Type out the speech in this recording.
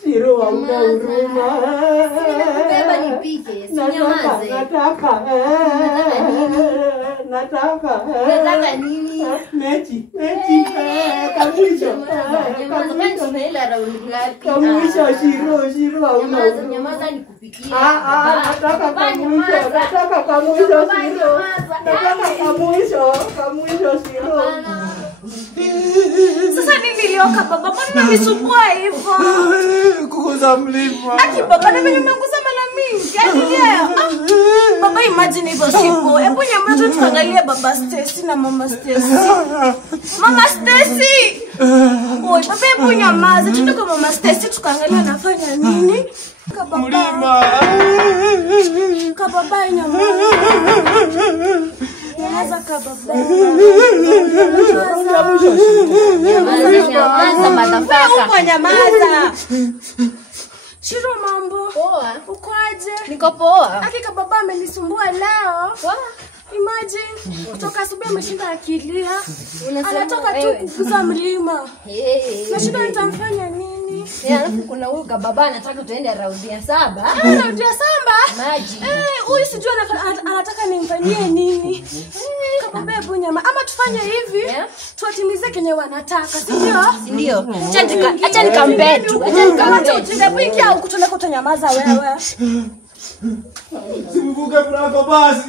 Shiro hauna huruma. Beba nipike, sinyamaze. Nataka nini? Mechi. Kamwisho. Shiro hauna huruma. Nyamaza nikupikie. Nataka kamwisho Shiro. Sasa mimi nilioka baba, mbona unanisumbua hivyo? Kukuza mlima. Aki baba, na mimi nimeanguza mara mingi. Yaani leo. Baba imagine hivyo sipo. Hebu nyamaza tuangalie baba Stacy na mama Stacy. Mama Stacy. Oi, baba hebu nyamaza. Tuende kwa mama Stacy tukaangalia anafanya nini. Mlima. Kababa nyamaza. Nyamaza kababa. Nyamaza madafaka. Uko nyamaza. Shiro mambo. Poa. Uko aje? Niko poa. Hakika baba amenisumbua leo. Imagine kutoka asubuhi ameshinda akilia. Anatoka tu kukuza mlima. Nashinda nitamfanya nini? Alafu kuna huyu baba anataka tuende raundi ya 7. Raundi ya 7? Maji. Huyu sijui anataka nimfanyie nini. Kababa hebu nyama. Ama tufanye hivi, tuatimize kenye wanataka, si ndio? Acha nikambetu. Hebu ingia huko tunako utanyamaza wewe. Simbuke brako basi.